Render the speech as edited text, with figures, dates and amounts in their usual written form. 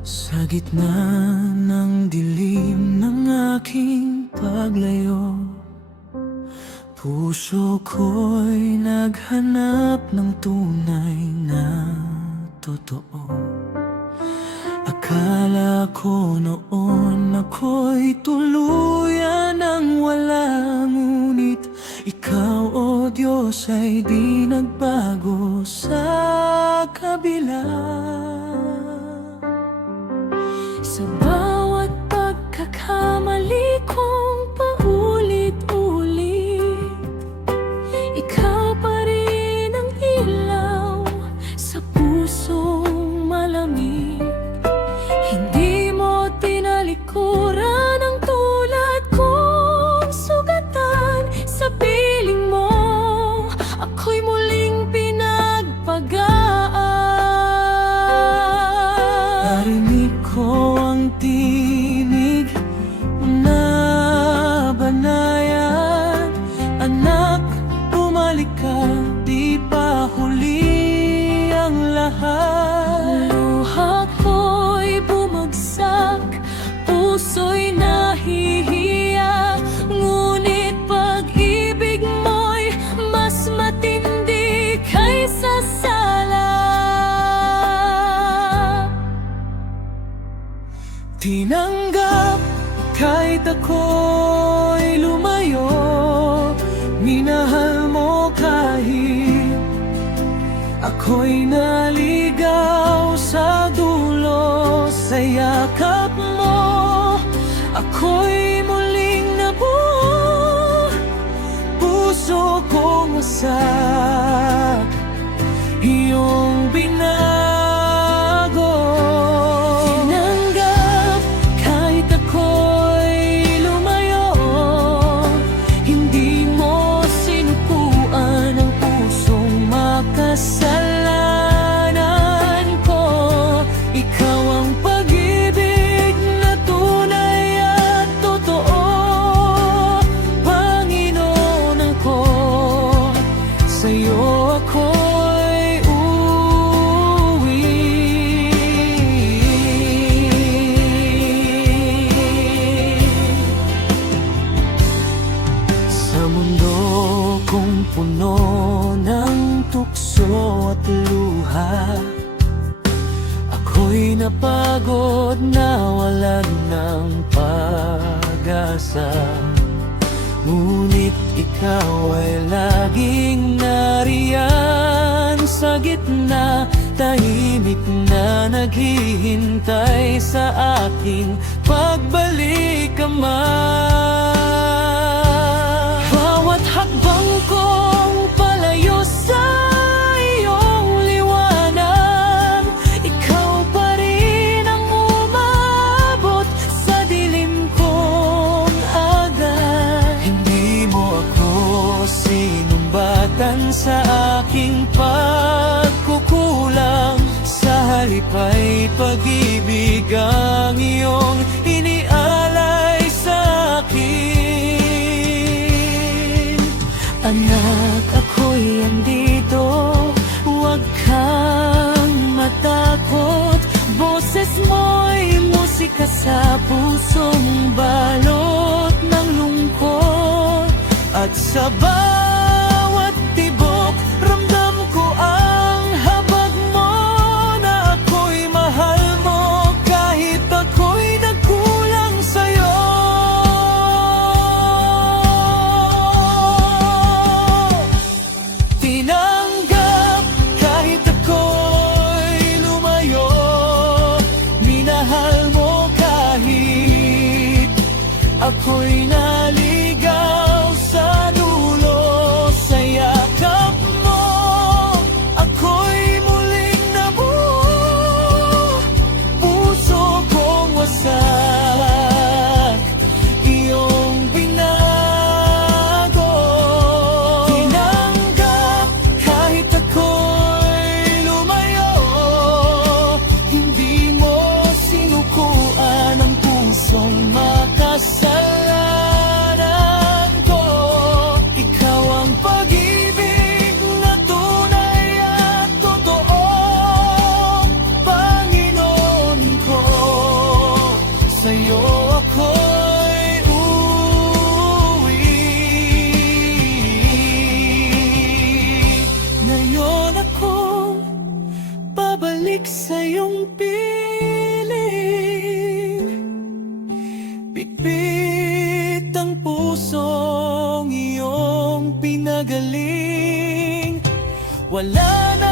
Sa gitna ng dilim ng aking paglayo, puso ko'y naghanap ng tunay na totoo. Akala ko noon ako'y tuluyan ng wala, ngunit ikaw, o Diyos, ay di nagbago sa kabila. Sa bawat pagkakamali kong paulit-ulit, ikaw pa rin ang ilaw sa pusong malamig. Hindi mo tinalikuran ang tulad kong sugatan. Sa piling mo, ako'y muling pinagpagaan. Narinig ko ang tinig na banayan, anak, bumalik ka, di pa huli ang lahat. Luha ko'y bumagsak, puso'y nahihiya, ngunit pag-ibig mo'y mas matindi kaysa sala. Tinanggap kahit ako'y lumayo, minahal mo kahit ako'y naligaw sa dulo. Sa yakap mo, ako'y muling nabuo, puso kong wasak, iyong binago. Tinanggap kahit ako'y lumayo, hindi mo sinukuan ang pusong makasalanan ko. Ikaw ang pag-ibig na tunay at totoo, Panginoon ako, sa'yo ako'y uuwi. Sa mundo kong puno ng tukso at luha, ako'y napagod, nawalan ng pag-asa. Ngunit ikaw ay laging nariyan sa gitna, tahimik na naghihintay sa aking pagbalik, Ama. Bawat hakbang kong palayo sa iyong liwanag, ikaw pa rin ang umabot sa dilim kong agad. Hindi mo ako sinumbatan sa aking pagkukulang, sa halip ay pag-ibig ang iyong inialay sa akin. Anak, ako'y andito, huwag kang matakot. Boses mo'y musika sa pusong balot ng lungkot, at sa bawat tibok ramdam ko ang habag mo, na ako'y mahal mo kahit ako'y nagkulang sa'yo. Tinanggap kahit ako'y lumayo, minahal mo kahit ako'y naligaw sa dulo. Sa yakap mo, ako'y muling nabuo, puso kong wasak, iyong binago. Tinanggap kahit ako'y lumayo, hindi mo sinukuan ang pusong makasalanan mong piling. Pipit ang pusong iyong pinagaling. Wala na